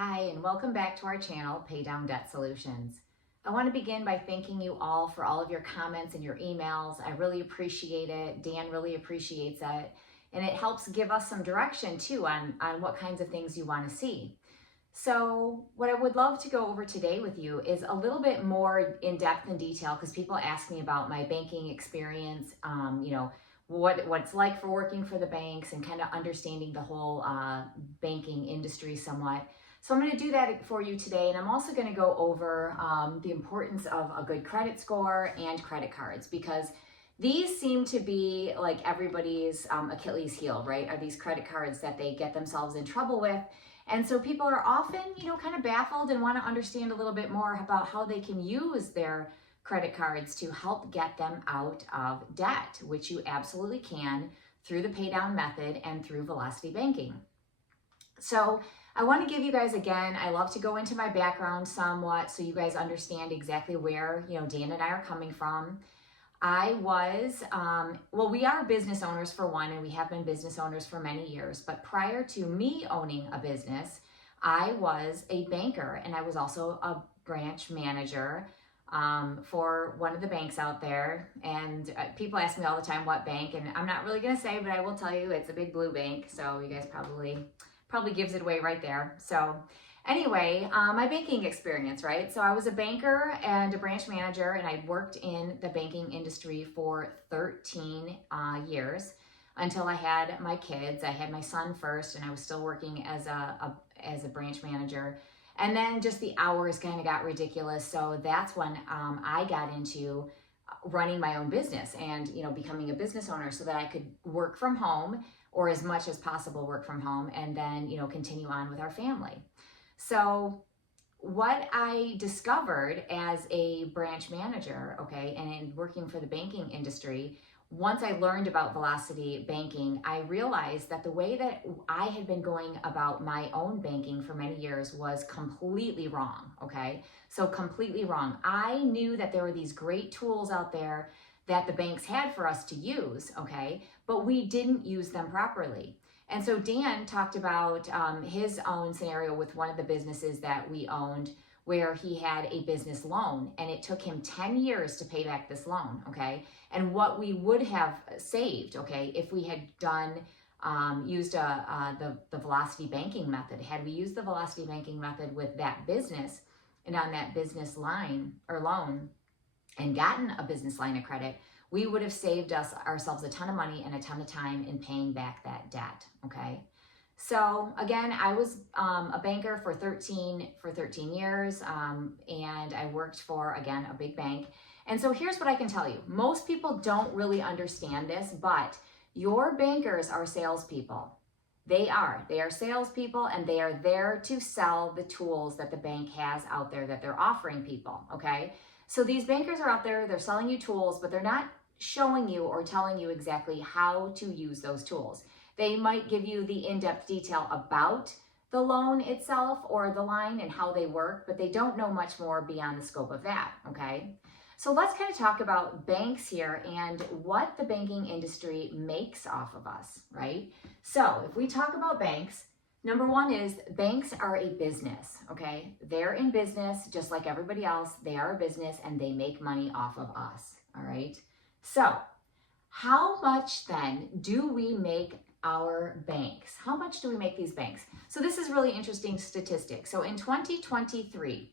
Hi, and welcome back to our channel, Pay Down Debt Solutions. I want to begin by thanking you all for all of your comments and your emails. I really appreciate it. Dan really appreciates it. And it helps give us some direction too on what kinds of things you want to see. So what I would love to go over today with you is a little bit more in depth and detail because people ask me about my banking experience, what it's like for working for the banks and kind of understanding the whole banking industry somewhat. So I'm going to do that for you today, and I'm also going to go over the importance of a good credit score and credit cards, because these seem to be like everybody's Achilles heel, right? Are these credit cards that they get themselves in trouble with. And so people are often, kind of baffled and want to understand a little bit more about how they can use their credit cards to help get them out of debt, which you absolutely can through the pay down method and through Velocity Banking. So I want to give you guys, again, I love to go into my background somewhat so you guys understand exactly where, Dan and I are coming from. I was, we are business owners for one, and we have been business owners for many years, but prior to me owning a business, I was a banker, and I was also a branch manager for one of the banks out there. And people ask me all the time what bank, and I'm not really going to say, but I will tell you it's a big blue bank, so you guys probably gives it away right there. So anyway, my banking experience, right? So I was a banker and a branch manager, and I worked in the banking industry for 13 years until I had my kids. I had my son first, and I was still working as a branch manager. And then just the hours kind of got ridiculous. So that's when I got into running my own business and, becoming a business owner so that I could work from home, or as much as possible work from home, and then, continue on with our family. So what I discovered as a branch manager, and in working for the banking industry, once I learned about Velocity Banking, I realized that the way that I had been going about my own banking for many years was completely wrong, So completely wrong. I knew that there were these great tools out there that the banks had for us to use, but we didn't use them properly. And so Dan talked about his own scenario with one of the businesses that we owned, where he had a business loan, and it took him 10 years to pay back this loan, And what we would have saved, if we had used the Velocity Banking method. Had we used the Velocity Banking method with that business and on that business line or loan and gotten a business line of credit, we would have saved ourselves a ton of money and a ton of time in paying back that debt, So again, I was a banker for 13 years, and I worked for, again, a big bank. And so here's what I can tell you. Most people don't really understand this, but your bankers are salespeople. They are salespeople, and they are there to sell the tools that the bank has out there that they're offering people, So these bankers are out there, they're selling you tools, but they're not showing you or telling you exactly how to use those tools. They might give you the in-depth detail about the loan itself or the line and how they work, but they don't know much more beyond the scope of that, So let's kind of talk about banks here and what the banking industry makes off of us, right? So if we talk about banks, number one is banks are a business, They're in business just like everybody else. They are a business, and they make money off of us, all right? So how much then do we make our banks? How much do we make these banks? So this is really interesting statistic. So in 2023,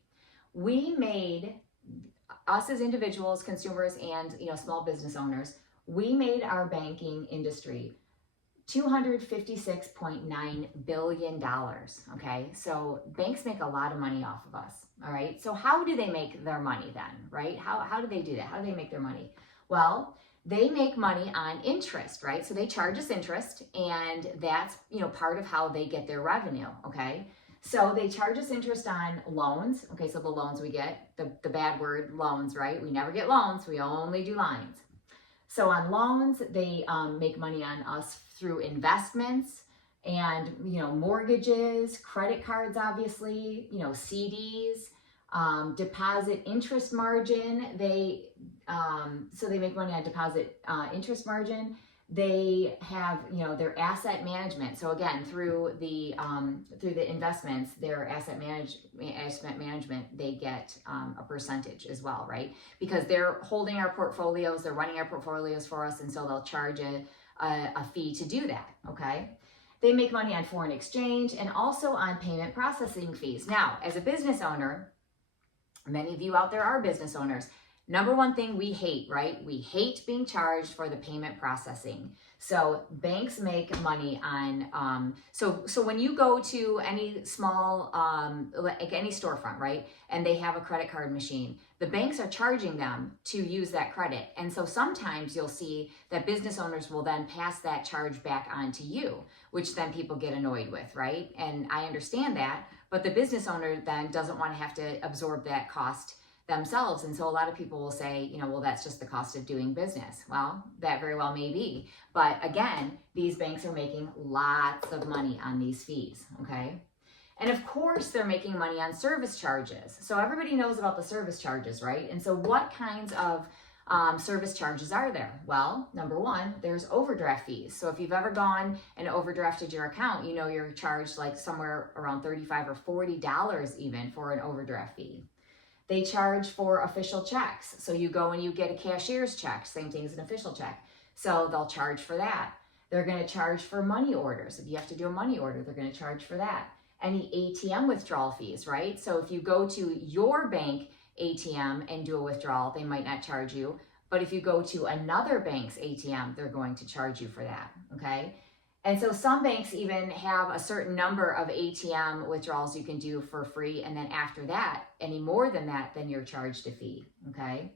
we made, us as individuals, consumers, and small business owners, we made our banking industry $256.9 billion, So banks make a lot of money off of us, all right? So how do they make their money then, right? How do they do that? How do they make their money? Well, they make money on interest, right? So they charge us interest, and that's, part of how they get their revenue, So they charge us interest on loans, so the loans we get, the bad word, loans, right? We never get loans, we only do lines. So on loans, they make money on us through investments and, mortgages, credit cards, obviously, CDs, deposit interest margin. So they make money on deposit interest margin. They have, their asset management. So again, through the investments, their asset management, they get a percentage as well, right? Because they're holding our portfolios, they're running our portfolios for us, and so they'll charge a fee to do that, okay? They make money on foreign exchange and also on payment processing fees. Now, as a business owner, many of you out there are business owners. Number one thing we hate, right? We hate being charged for the payment processing. So banks make money on, so when you go to any small, like any storefront, right? And they have a credit card machine, the banks are charging them to use that credit. And so sometimes you'll see that business owners will then pass that charge back on to you, which then people get annoyed with, right? And I understand that, but the business owner then doesn't want to have to absorb that cost themselves. And so a lot of people will say, well, that's just the cost of doing business. Well, that very well may be. But again, these banks are making lots of money on these fees, okay? And of course, they're making money on service charges. So everybody knows about the service charges, right? And so what kinds of service charges are there? Well, number one, there's overdraft fees. So if you've ever gone and overdrafted your account, you're charged like somewhere around $35 or $40 even for an overdraft fee. They charge for official checks. So you go and you get a cashier's check, same thing as an official check. So they'll charge for that. They're going to charge for money orders. If you have to do a money order, they're going to charge for that. Any ATM withdrawal fees, right? So if you go to your bank ATM and do a withdrawal, they might not charge you. But if you go to another bank's ATM, they're going to charge you for that, okay? And so some banks even have a certain number of ATM withdrawals you can do for free. And then after that, any more than that, then you're charged a fee, okay?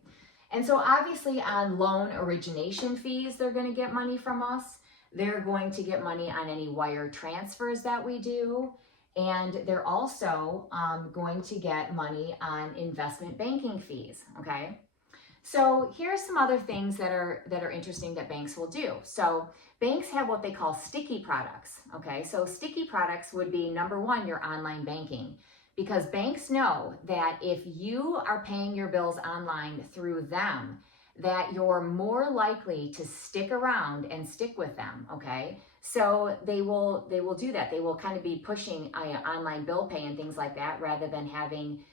And so obviously on loan origination fees, they're going to get money from us. They're going to get money on any wire transfers that we do. And they're also going to get money on investment banking fees, okay? So here's some other things that are interesting that banks will do. So banks have what they call sticky products, okay? So sticky products would be, number one, your online banking, because banks know that if you are paying your bills online through them, that you're more likely to stick around and stick with them, okay? So they will do that. They will kind of be pushing online bill pay and things like that, rather than having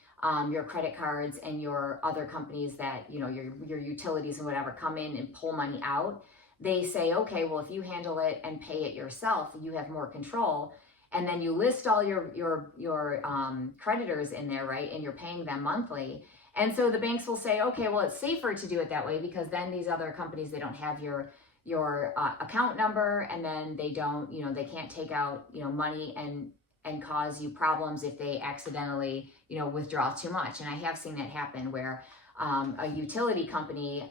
your credit cards and your other companies that, your utilities and whatever come in and pull money out. They say, okay, well, if you handle it and pay it yourself, you have more control. And then you list all your creditors in there, right? And you're paying them monthly. And so the banks will say, okay, well, it's safer to do it that way, because then these other companies, they don't have your account number, and then they don't, they can't take out, money and cause you problems if they accidentally, withdraw too much. And I have seen that happen where a utility company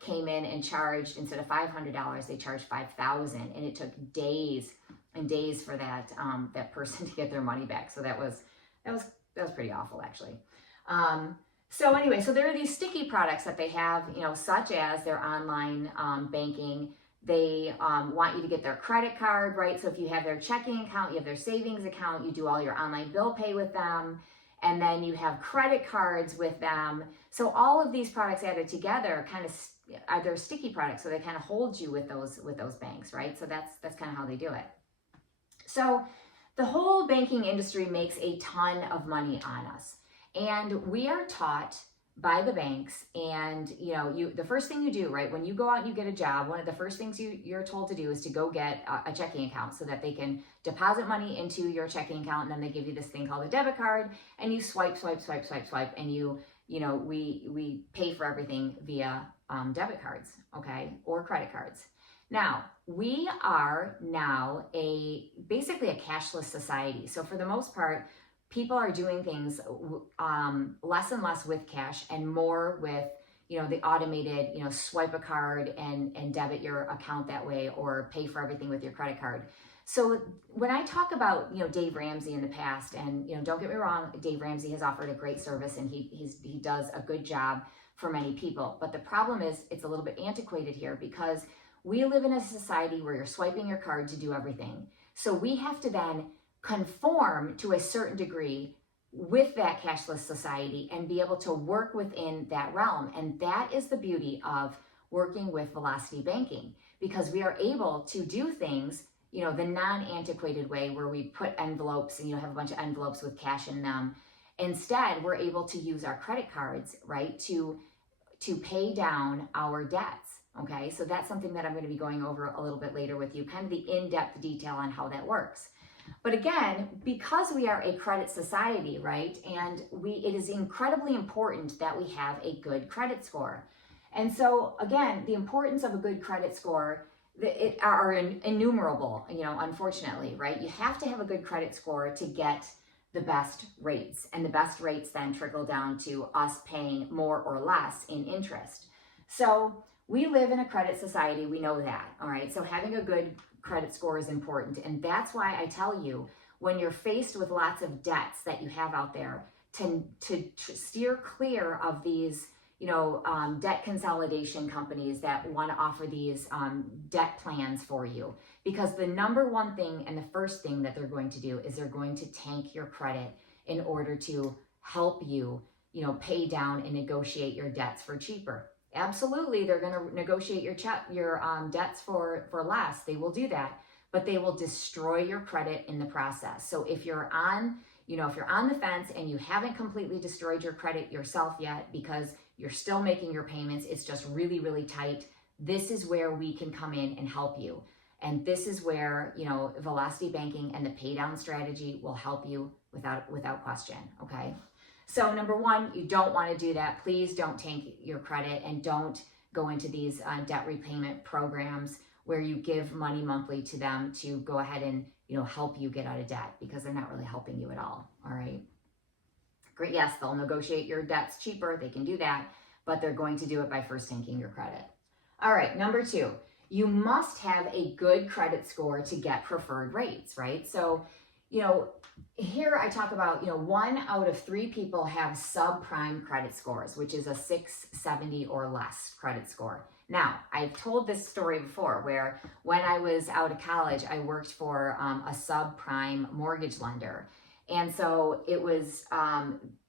came in and charged, instead of $500, they charged $5,000, and it took days and days for that person to get their money back. So that was pretty awful, actually. So anyway, so there are these sticky products that they have, such as their online banking. They want you to get their credit card, right? So if you have their checking account, you have their savings account, you do all your online bill pay with them, and then you have credit cards with them. So all of these products added together kind of are their sticky products. So they kind of hold you with those banks, right? So that's kind of how they do it. So the whole banking industry makes a ton of money on us. And we are taught by the banks, and the first thing you do, right, when you go out and you get a job, one of the first things you're told to do is to go get a checking account, so that they can deposit money into your checking account, and then they give you this thing called a debit card, and you swipe, and we pay for everything via debit cards, okay, or credit cards. Now, we are now basically a cashless society. So for the most part, people are doing things less and less with cash and more with, the automated, swipe a card and debit your account that way, or pay for everything with your credit card. So when I talk about, Dave Ramsey in the past, and, don't get me wrong, Dave Ramsey has offered a great service, and he does a good job for many people. But the problem is it's a little bit antiquated here, because we live in a society where you're swiping your card to do everything. So we have to then conform to a certain degree with that cashless society and be able to work within that realm. And that is the beauty of working with Velocity Banking, because we are able to do things, the non-antiquated way where we put envelopes and have a bunch of envelopes with cash in them. Instead, we're able to use our credit cards, right, to pay down our debts. Okay, so that's something that I'm going to be going over a little bit later with you, kind of the in-depth detail on how that works. But again, because we are a credit society, right, and it is incredibly important that we have a good credit score. And so again, the importance of a good credit score are innumerable, unfortunately, right? You have to have a good credit score to get the best rates, and the best rates then trickle down to us paying more or less in interest. So we live in a credit society, we know that, all right? So having a good credit score is important, and that's why I tell you, when you're faced with lots of debts that you have out there, to steer clear of these, debt consolidation companies that want to offer these debt plans for you. Because the number one thing and the first thing that they're going to do is they're going to tank your credit in order to help you, pay down and negotiate your debts for cheaper. Absolutely, they're going to negotiate your debts for less. They will do that, but they will destroy your credit in the process. So if you're on the fence and you haven't completely destroyed your credit yourself yet because you're still making your payments, it's just really, really tight, this is where we can come in and help you. And this is where, Velocity Banking and the pay down strategy will help you without question, okay? So number one, you don't want to do that. Please don't tank your credit and don't go into these debt repayment programs where you give money monthly to them to go ahead and, help you get out of debt, because they're not really helping you at all right? Great, yes, they'll negotiate your debts cheaper. They can do that, but they're going to do it by first tanking your credit. All right, number two, you must have a good credit score to get preferred rates, right? So, here I talk about, 1 out of 3 people have subprime credit scores, which is a 670 or less credit score. Now, I've told this story before where when I was out of college, I worked for a subprime mortgage lender. And so it was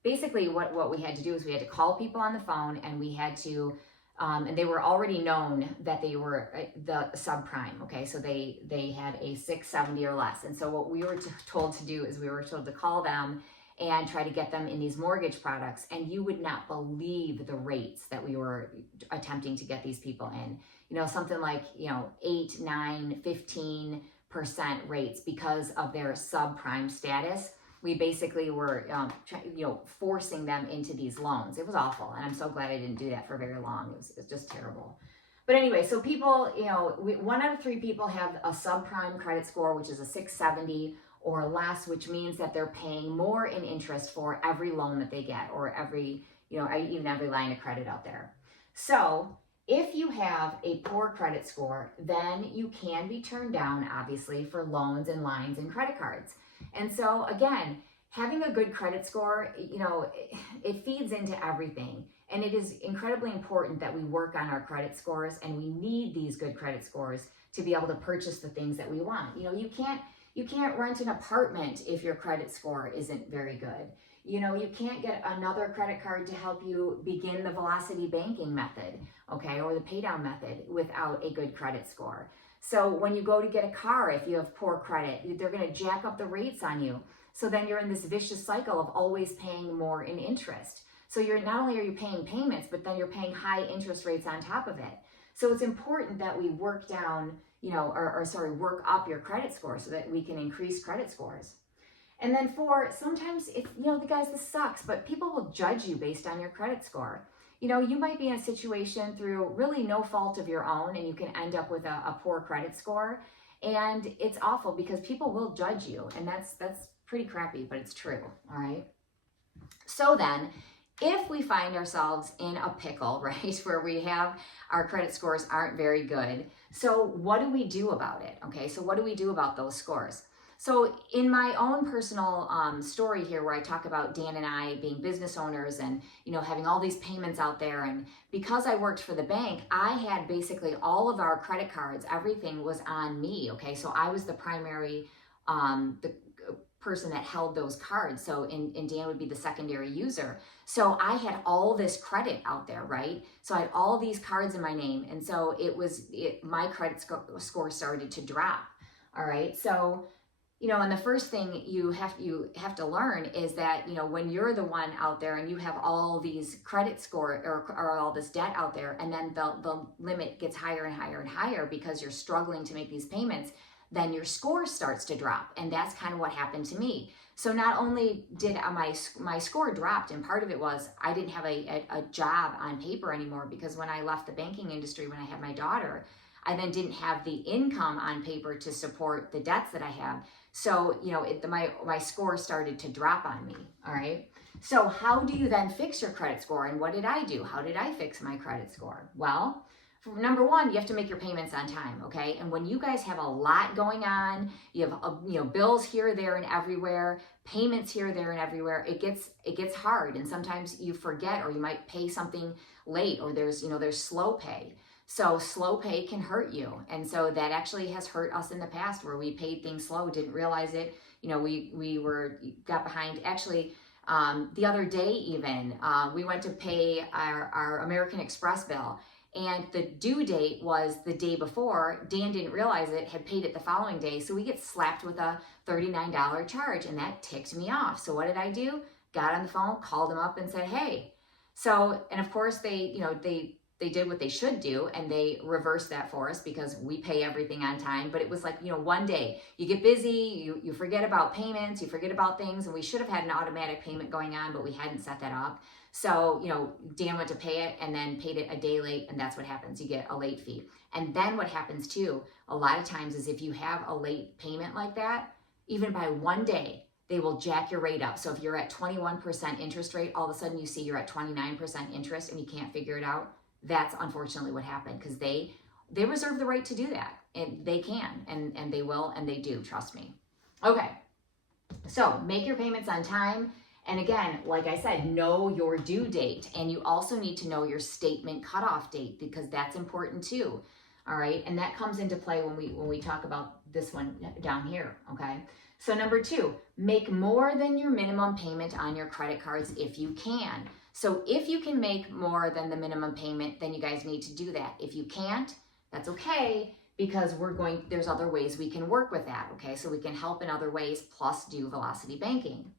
basically what we had to do is we had to call people on the phone, and we had to, and they were already known that they were the subprime, okay? So they had a 670 or less. And so what we were told to do is we were told to call them and try to get them in these mortgage products. And you would not believe the rates that we were attempting to get these people in. Something like, 8, 9, 15% rates because of their subprime status. We basically were, forcing them into these loans. It was awful. And I'm so glad I didn't do that for very long. It was just terrible. But anyway, so people, 1 out of 3 people have a subprime credit score, which is a 670 or less, which means that they're paying more in interest for every loan that they get, or even every line of credit out there. So if you have a poor credit score, then you can be turned down, obviously, for loans and lines and credit cards. And so again, having a good credit score, it feeds into everything. And it is incredibly important that we work on our credit scores, and we need these good credit scores to be able to purchase the things that we want. You can't rent an apartment if your credit score isn't very good. You can't get another credit card to help you begin the Velocity Banking method, okay, or the pay down method without a good credit score. So when you go to get a car, if you have poor credit, they're going to jack up the rates on you. So then you're in this vicious cycle of always paying more in interest. So not only are you paying payments, but then you're paying high interest rates on top of it. So it's important that we work down, work up your credit score so that we can increase credit scores. And then 4, sometimes guys, this sucks, but people will judge you based on your credit score. You might be in a situation through really no fault of your own, and you can end up with a poor credit score. And it's awful because people will judge you, and that's pretty crappy, but it's true, all right? So then, if we find ourselves in a pickle, right, where we have our credit scores aren't very good, so what do we do about it? Okay, so what do we do about those scores? So in my own personal story here, where I talk about Dan and I being business owners and, having all these payments out there, and because I worked for the bank, I had basically all of our credit cards, everything was on me, okay? So I was the primary person that held those cards. So, and Dan would be the secondary user. So I had all this credit out there, right? So I had all these cards in my name. And so my credit score started to drop. All right. So, and the first thing you have to learn is that, when you're the one out there and you have all these credit score or all this debt out there, and then the limit gets higher and higher and higher because you're struggling to make these payments, then your score starts to drop. And that's kind of what happened to me. So not only did my score dropped, and part of it was I didn't have a job on paper anymore, because when I left the banking industry, when I had my daughter, I then didn't have the income on paper to support the debts that I have. So, my score started to drop on me. All right. So how do you then fix your credit score? And what did I do? How did I fix my credit score? Well, number one, you have to make your payments on time. Okay. And when you guys have a lot going on, you have, bills here, there, and everywhere, payments here, there, and everywhere, it gets hard. And sometimes you forget, or you might pay something late, or there's slow pay. So slow pay can hurt you. And so that actually has hurt us in the past, where we paid things slow, didn't realize it. We got behind. Actually, the other day even, we went to pay our American Express bill, and the due date was the day before. Dan didn't realize it, had paid it the following day. So we get slapped with a $39 charge, and that ticked me off. So what did I do? Got on the phone, called them up and said, hey. So, and of course they did what they should do, and they reversed that for us because we pay everything on time. But it was like, one day you get busy, you forget about payments, you forget about things, and we should have had an automatic payment going on, but we hadn't set that up. So, Dan went to pay it and then paid it a day late, and that's what happens. You get a late fee. And then what happens too, a lot of times, is if you have a late payment like that, even by one day, they will jack your rate up. So if you're at 21% interest rate, all of a sudden you see you're at 29% interest and you can't figure it out. That's unfortunately what happened, because they reserve the right to do that, and they can, and they will, and they do, trust me. Okay, so make your payments on time. And again, like I said, know your due date, and you also need to know your statement cutoff date, because that's important too. All right, and that comes into play when we talk about this one down here. Okay, so number 2, make more than your minimum payment on your credit cards if you can. So if you can make more than the minimum payment, then you guys need to do that. If you can't, that's okay, because there's other ways we can work with that. Okay, so we can help in other ways, plus do velocity banking.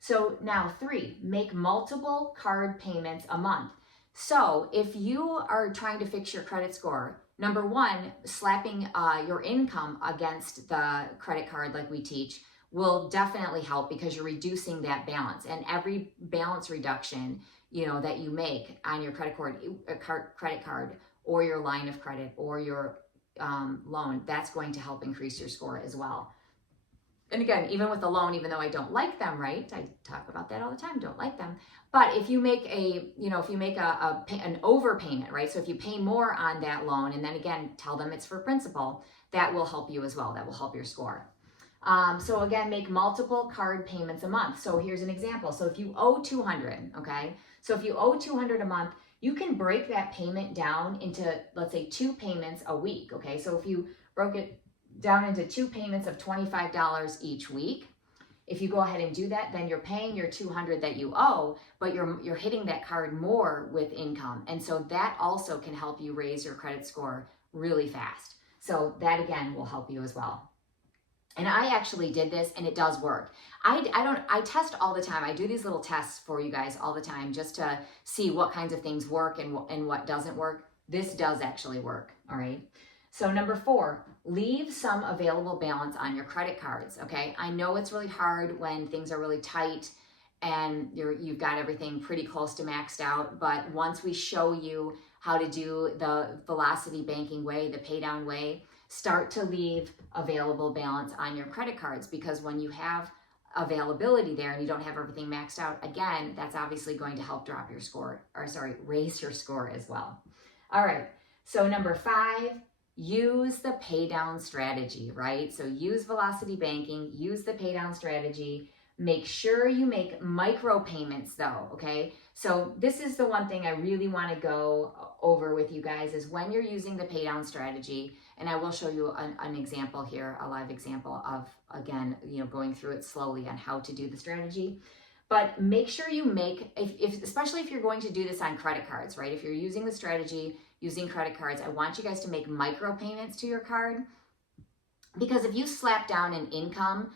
So now 3, make multiple card payments a month. So if you are trying to fix your credit score, number 1, slapping your income against the credit card like we teach will definitely help, because you're reducing that balance. And every balance reduction that you make on your credit card or your line of credit or your loan, that's going to help increase your score as well. And again, even with the loan, even though I don't like them, right? I talk about that all the time, don't like them. But if you make an overpayment, right? So if you pay more on that loan, and then again, tell them it's for principal, that will help you as well. That will help your score. So again, make multiple card payments a month. So here's an example. So if you owe $200, okay? So if you owe $200 a month, you can break that payment down into, let's say, 2 payments a week, okay? So if you broke it down into 2 payments of $25 each week, if you go ahead and do that, then you're paying your $200 that you owe, but you're hitting that card more with income. And so that also can help you raise your credit score really fast. So that again will help you as well. And I actually did this, and it does work. I test all the time. I do these little tests for you guys all the time, just to see what kinds of things work and what doesn't work. This does actually work, all right? So number 4, leave some available balance on your credit cards, okay? I know it's really hard when things are really tight and you've got everything pretty close to maxed out, but once we show you how to do the velocity banking way, the pay down way, start to leave available balance on your credit cards, because when you have availability there and you don't have everything maxed out, again, that's obviously going to help raise your score as well. All right, so number 5, use the pay down strategy, right? So use velocity banking, use the pay down strategy, Make sure you make micro payments though, okay? So this is the one thing I really want to go over with you guys is when you're using the pay down strategy, and I will show you an example here, a live example of, again, going through it slowly on how to do the strategy. But make sure you make, especially if you're going to do this on credit cards, right? If you're using the strategy using credit cards, I want you guys to make micro payments to your card, because if you slap down an income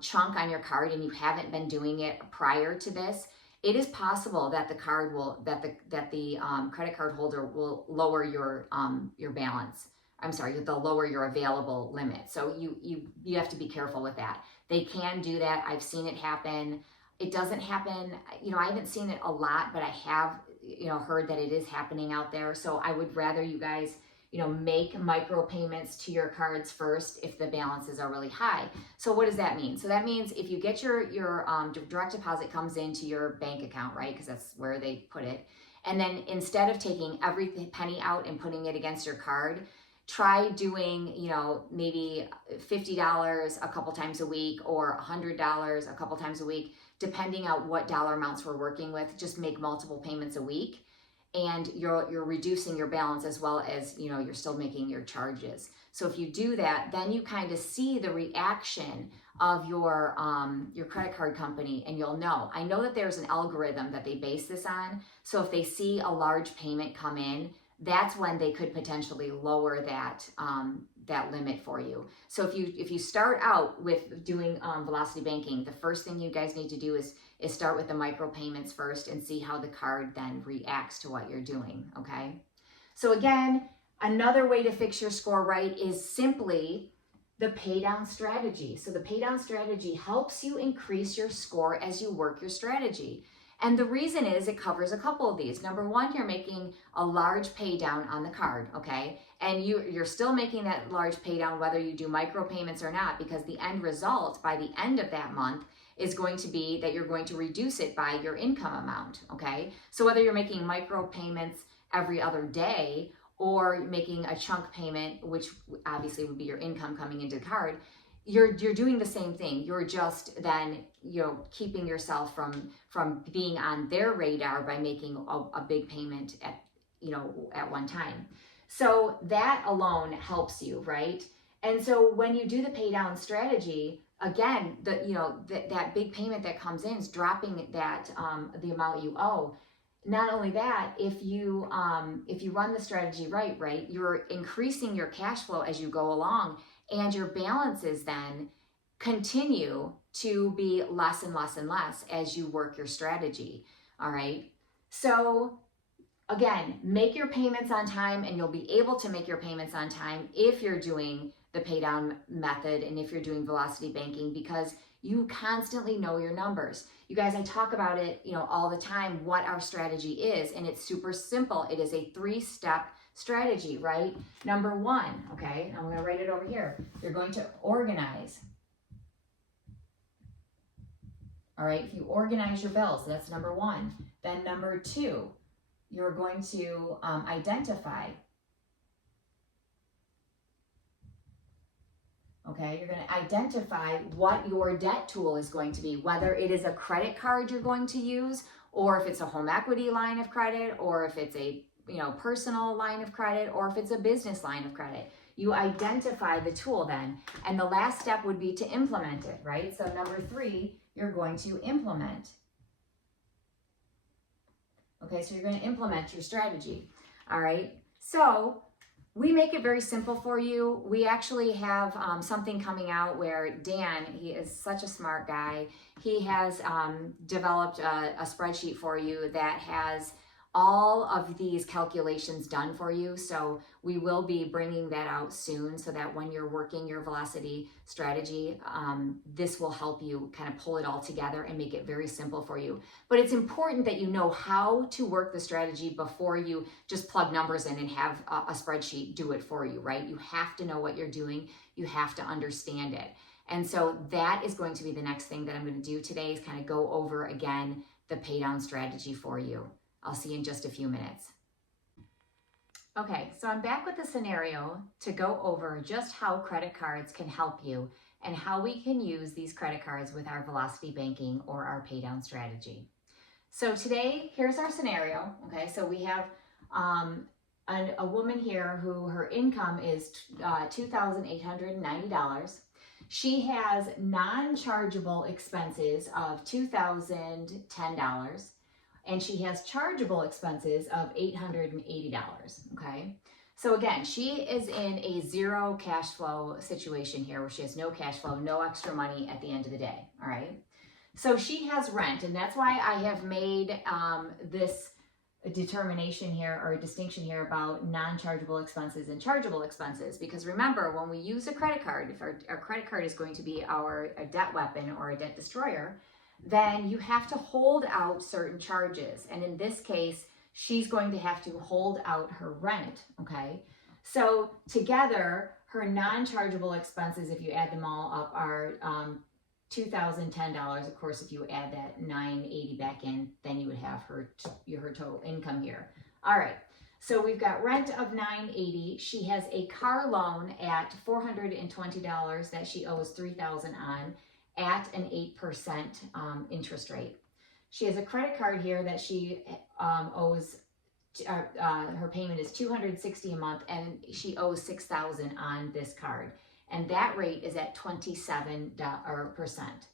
chunk on your card and you haven't been doing it prior to this, it is possible that the card will, that the credit card holder will lower your balance. I'm sorry, they'll lower your available limit. So you have to be careful with that. They can do that. I've seen it happen. It doesn't happen, I haven't seen it a lot, but I have, heard that it is happening out there. So I would rather you guys, make micro payments to your cards first if the balances are really high. So what does that mean? So that means if you get your direct deposit comes into your bank account, right? Because that's where they put it. And then instead of taking every penny out and putting it against your card, try doing, maybe $50 a couple times a week or $100 a couple times a week, depending on what dollar amounts we're working with. Just make multiple payments a week, and you're reducing your balance as well as, you're still making your charges. So if you do that, then you kind of see the reaction of your credit card company, and you'll know. I know that there's an algorithm that they base this on. So if they see a large payment come in, that's when they could potentially lower that limit for you. So if you start out with doing velocity banking, the first thing you guys need to do is start with the micro payments first and see how the card then reacts to what you're doing, okay? So again, another way to fix your score right is simply the pay down strategy. So the pay down strategy helps you increase your score as you work your strategy. And the reason is it covers a couple of these. Number one, you're making a large pay down on the card, okay? And you're still making that large pay down whether you do micro payments or not, because the end result by the end of that month is going to be that you're going to reduce it by your income amount, okay? So whether you're making micro payments every other day or making a chunk payment, which obviously would be your income coming into the card, you're doing the same thing. You're just then, keeping yourself from being on their radar by making a big payment at one time. So that alone helps you, right? And so when you do the pay down strategy, again, that big payment that comes in is dropping that the amount you owe. Not only that, if you run the strategy right, you're increasing your cash flow as you go along, and your balances then continue to be less and less and less as you work your strategy. All right. So again, make your payments on time, and you'll be able to make your payments on time if you're doing the pay down method and if you're doing velocity banking, because you constantly know your numbers. You guys, I talk about it, all the time, what our strategy is, and it's super simple. It is a 3-step strategy, right? Number one, okay, I'm going to write it over here. You're going to organize. All right, if you organize your bills, that's number one. Then number two, you're going to identify. Okay, you're going to identify what your debt tool is going to be, whether it is a credit card you're going to use, or if it's a home equity line of credit, or if it's a personal line of credit, or if it's a business line of credit. You identify the tool then, and the last step would be to implement it, right? So number 3, you're going to implement. Okay, so you're going to implement your strategy. All right, so we make it very simple for you. We actually have something coming out where Dan, he is such a smart guy. He has developed a spreadsheet for you that has all of these calculations done for you. So we will be bringing that out soon, so that when you're working your velocity strategy, this will help you kind of pull it all together and make it very simple for you. But it's important that you know how to work the strategy before you just plug numbers in and have a spreadsheet do it for you, right? You have to know what you're doing. You have to understand it. And so that is going to be the next thing that I'm going to do today, is kind of go over again the pay down strategy for you. I'll see you in just a few minutes. Okay, so I'm back with the scenario to go over just how credit cards can help you and how we can use these credit cards with our velocity banking or our pay down strategy. So today, here's our scenario. Okay, so we have a woman here who her income is $2,890. She has non-chargeable expenses of $2,010, and she has chargeable expenses of $880, okay? So again, she is in a zero cash flow situation here where she has no cash flow, no extra money at the end of the day, all right? So she has rent, and that's why I have made this determination here or a distinction here about non-chargeable expenses and chargeable expenses, because remember, when we use a credit card, if our credit card is going to be a debt weapon or a debt destroyer, then you have to hold out certain charges. And in this case, she's going to have to hold out her rent, okay? So together, her non-chargeable expenses, if you add them all up, are $2,010. Of course, if you add that $980 back in, then you would have her total income here. All right, so we've got rent of $980. She has a car loan at $420 that she owes $3,000 on at an 8% interest rate. She has a credit card here that she owes. Her payment is $260 a month, and she owes $6,000 on this card. And that rate is at 27%.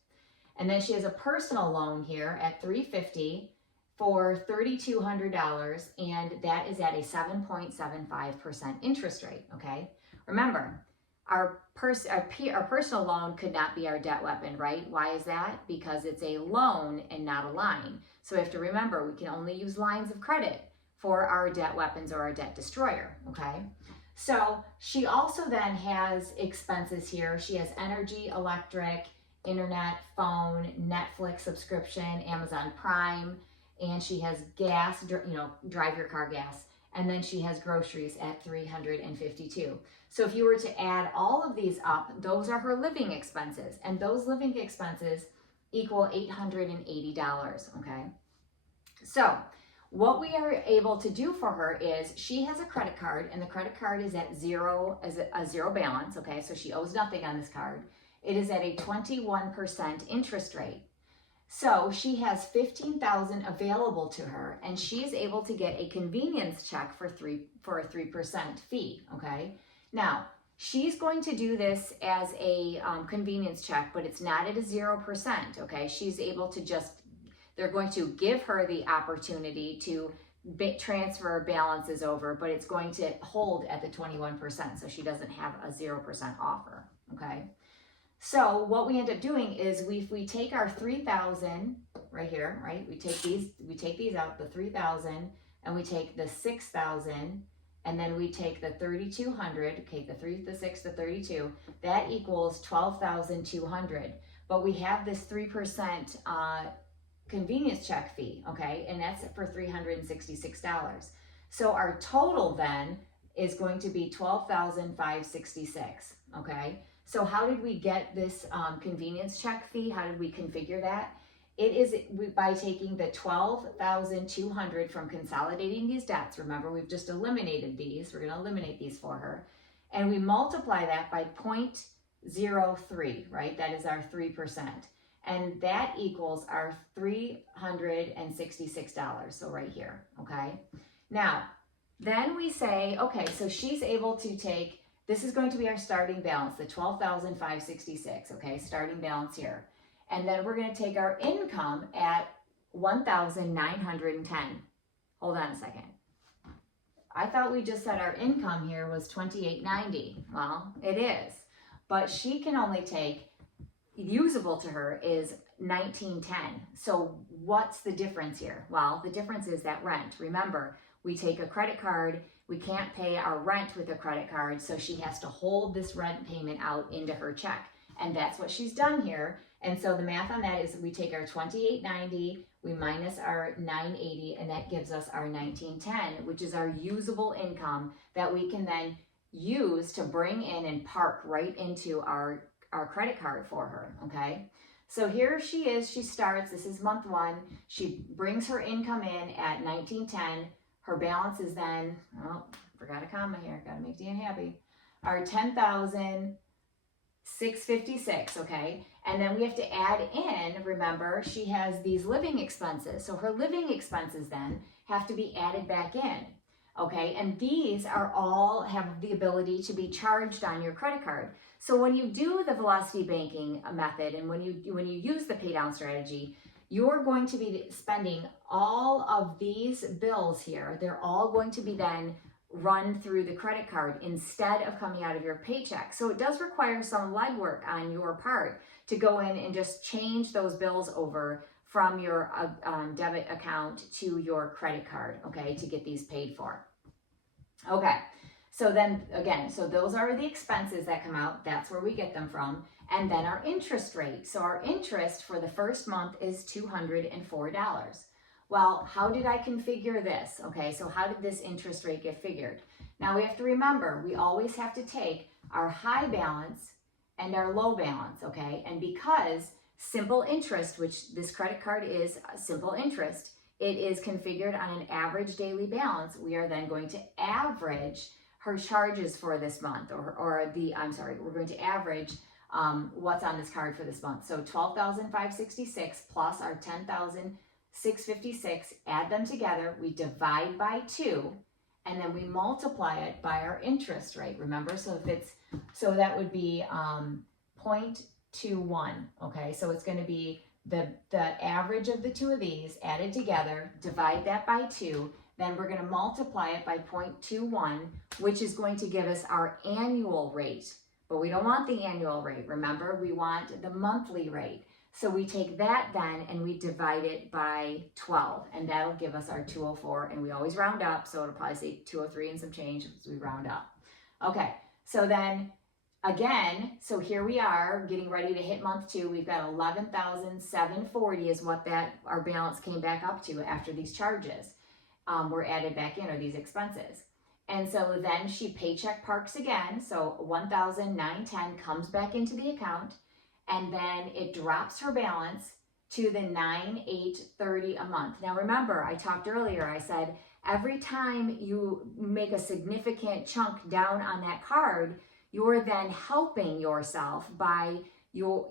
And then she has a personal loan here at $350 for $3,200, and that is at a 7.75% interest rate, okay? Remember, our personal loan could not be our debt weapon, right? Why is that? Because it's a loan and not a line. So we have to remember, we can only use lines of credit for our debt weapons or our debt destroyer, okay? So she also then has expenses here. She has energy, electric, internet, phone, Netflix subscription, Amazon Prime, and she has gas, drive your car gas. And then she has groceries at $352. So if you were to add all of these up, those are her living expenses. And those living expenses equal $880, okay? So what we are able to do for her is she has a credit card, and the credit card is at zero balance, okay? So she owes nothing on this card. It is at a 21% interest rate. So she has $15,000 available to her, and she's able to get a convenience check for a 3% fee, okay? Now, she's going to do this as a convenience check, but it's not at a 0%, okay? She's able to they're going to give her the opportunity to transfer balances over, but it's going to hold at the 21%, so she doesn't have a 0% offer, okay? So what we end up doing is we take our 3,000 right here, right? We take these out, the 3,000, and we take the 6,000, and then we take the 3,200, okay, the 3, the 6, the 32, that equals 12,200. But we have this 3% convenience check fee, okay? And that's for $366. So our total then is going to be $12,566, okay? So how did we get this convenience check fee? How did we configure that? It is by taking the $12,200 from consolidating these debts. Remember, we've just eliminated these. We're going to eliminate these for her. And we multiply that by 0.03, right? That is our 3%. And that equals our $366. So right here, okay? Now, then we say, okay, so she's able to take, this is going to be our starting balance, the $12,566, okay, starting balance here. And then we're going to take our income at $1,910. Hold on a second. I thought we just said our income here was $2,890. Well, it is. But she can only take, usable to her is $1,910. So what's the difference here? Well, the difference is that rent. Remember, we take a credit card, we can't pay our rent with a credit card, so she has to hold this rent payment out into her check. And that's what she's done here. And so the math on that is we take our $2,890, we minus our $980, and that gives us our $1,910, which is our usable income that we can then use to bring in and park right into our credit card for her, okay? So here she is, she starts, this is month one, she brings her income in at $1,910. Her balance is then, oh, forgot a comma here, gotta make Dan happy. Our $10,000 $656, okay? And then we have to add in, remember, she has these living expenses. So her living expenses then have to be added back in, okay? And these are all have the ability to be charged on your credit card. So when you do the velocity banking method and when you use the pay down strategy, you're going to be spending all of these bills here. They're all going to be then run through the credit card instead of coming out of your paycheck. So it does require some legwork on your part to go in and just change those bills over from your debit account to your credit card, okay, to get these paid for. Okay, so then again, so those are the expenses that come out. That's where we get them from. And then our interest rate. So our interest for the first month is $204. Well, how did I configure this? Okay, so how did this interest rate get figured? Now we have to remember, we always have to take our high balance and our low balance, okay? And because simple interest, which this credit card is simple interest, it is configured on an average daily balance. We are then going to average her charges for this month, we're going to average what's on this card for this month. So $12,566 plus our $10,656, add them together, we divide by 2, and then we multiply it by our interest rate. Remember, so that would be 0.21, okay? So it's going to be the average of the two of these added together, divide that by 2, then we're going to multiply it by 0.21, which is going to give us our annual rate. But we don't want the annual rate. Remember, we want the monthly rate. So we take that then and we divide it by 12, and that'll give us our 204, and we always round up, so it'll probably say 203 and some change as we round up. Okay, so then again, so here we are getting ready to hit month 2. We've got $11,740 is what our balance came back up to after these charges were added back in, or these expenses. And so then she paycheck parks again, so $1,910 comes back into the account, and then it drops her balance to the $9,830 a month. Now remember, I talked earlier, I said every time you make a significant chunk down on that card, you're then helping yourself by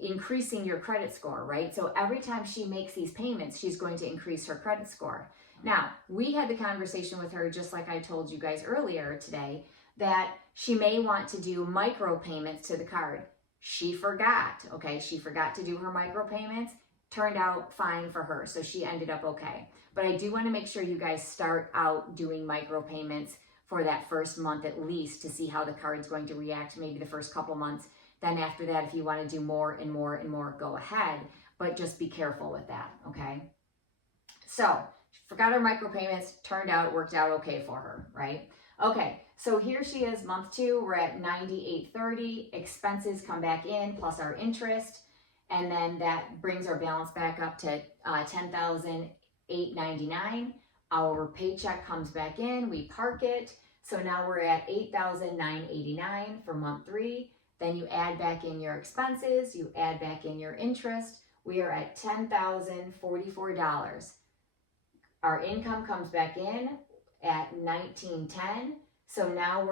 increasing your credit score, right? So every time she makes these payments, she's going to increase her credit score. Now, we had the conversation with her, just like I told you guys earlier today, that she may want to do micro payments to the card. She forgot, okay? She forgot to do her micro payments. Turned out fine for her, so she ended up okay. But I do want to make sure you guys start out doing micro payments for that first month at least to see how the card's going to react, maybe the first couple months. Then after that, if you want to do more and more and more, go ahead. But just be careful with that, okay? So, forgot her micropayments, worked out okay for her, right? Okay, so here she is, month 2, we're at $9,830, expenses come back in, plus our interest, and then that brings our balance back up to $10,899. Our paycheck comes back in, we park it, so now we're at $8,989 for month 3. Then you add back in your expenses, you add back in your interest, we are at $10,044. Our income comes back in at $1,910. So now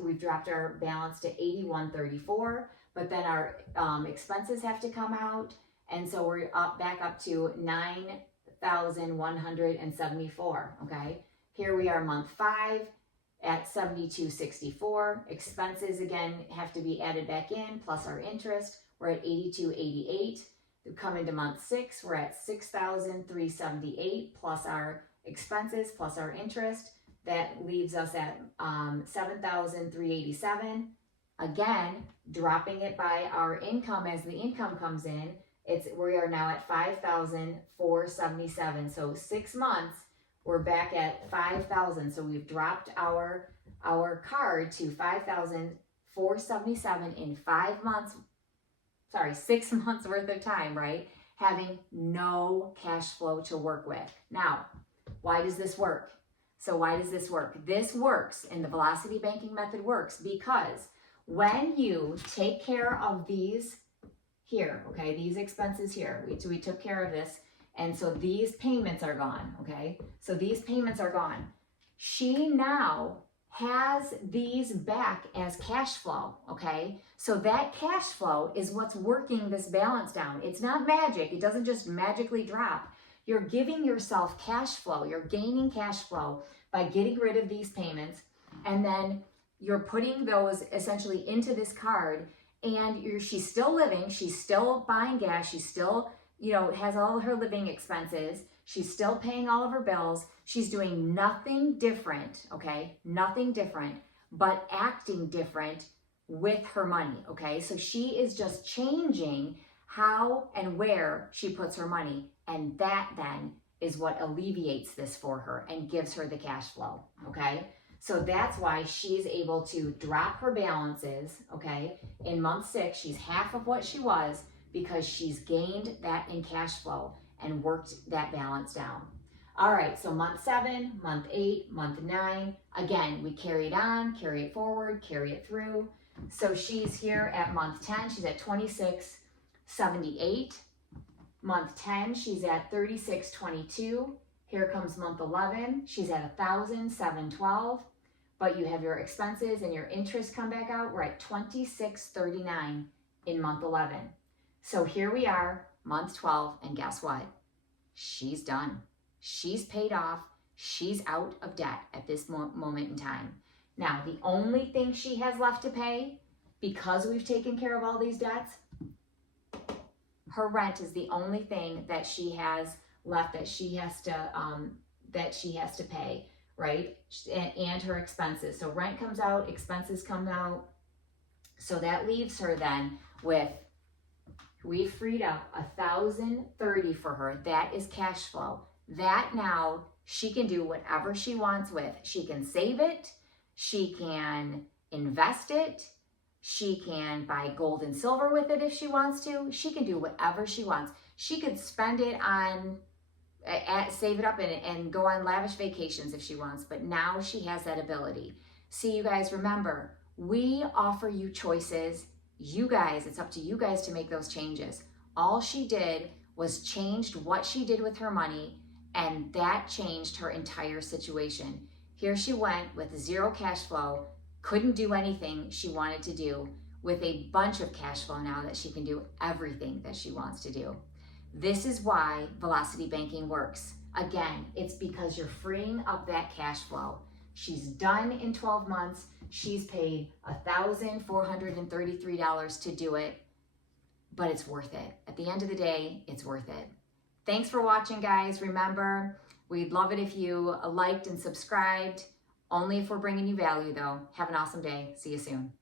we've dropped our balance to $8,134, but then our expenses have to come out. And so we're back up to $9,174, okay? Here we are month 5 at $72.64. Expenses again have to be added back in, plus our interest. We're at $82.88. We come into month 6, we're at $6,378 plus our expenses, plus our interest. That leaves us at $7,387. Again, dropping it by our income as the income comes in. We are now at $5,477. So 6 months, we're back at $5,000. So we've dropped our card to $5,477 in 5 months. 6 months worth of time, right? Having no cash flow to work with. Now, why does this work? So why does this work? This works, and the velocity banking method works because when you take care of these here, okay, these expenses here, we took care of this, and so these payments are gone, okay? So these payments are gone. She now has these back as cash flow, okay? So that cash flow is what's working this balance down. It's not magic. It doesn't just magically drop. You're giving yourself cash flow. You're gaining cash flow by getting rid of these payments, and then you're putting those essentially into this card, and she's still living. She's still buying gas. She's still, has all her living expenses. She's still paying all of her bills. She's doing nothing different, okay? Nothing different, but acting different with her money, okay? So she is just changing how and where she puts her money. And that then is what alleviates this for her and gives her the cash flow, okay? So that's why she's able to drop her balances, okay? In month 6, she's half of what she was because she's gained that in cash flow and worked that balance down. All right, so month 7, month 8, month 9, again, we carry it on, carry it forward, carry it through. So she's here at month 10, she's at 2678. Month 10, she's at 3622. Here comes month 11, she's at 1,712. But you have your expenses and your interest come back out. We're at 2639 in month 11. So here we are, month 12, and guess what? She's done. She's paid off. She's out of debt at this moment in time. Now, the only thing she has left to pay, because we've taken care of all these debts, her rent is the only thing that she has left that she has to pay, right? And her expenses. So rent comes out, expenses come out. So that leaves her then with, we freed up 1,030 for her. That is cash flow. That now she can do whatever she wants with. She can save it. She can invest it. She can buy gold and silver with it if she wants to. She can do whatever she wants. She could spend it on, save it up and go on lavish vacations if she wants. But now she has that ability. See, you guys, remember, we offer you choices. You guys, it's up to you guys to make those changes. All she did was changed what she did with her money, and that changed her entire situation. Here she went with 0 cash flow, couldn't do anything she wanted to do, with a bunch of cash flow now that she can do everything that she wants to do. This is why velocity banking works. Again, it's because you're freeing up that cash flow. She's done in 12 months. She's paid $1,433 to do it, but it's worth it. At the end of the day, it's worth it. Thanks for watching, guys. Remember, we'd love it if you liked and subscribed. Only if we're bringing you value, though. Have an awesome day. See you soon.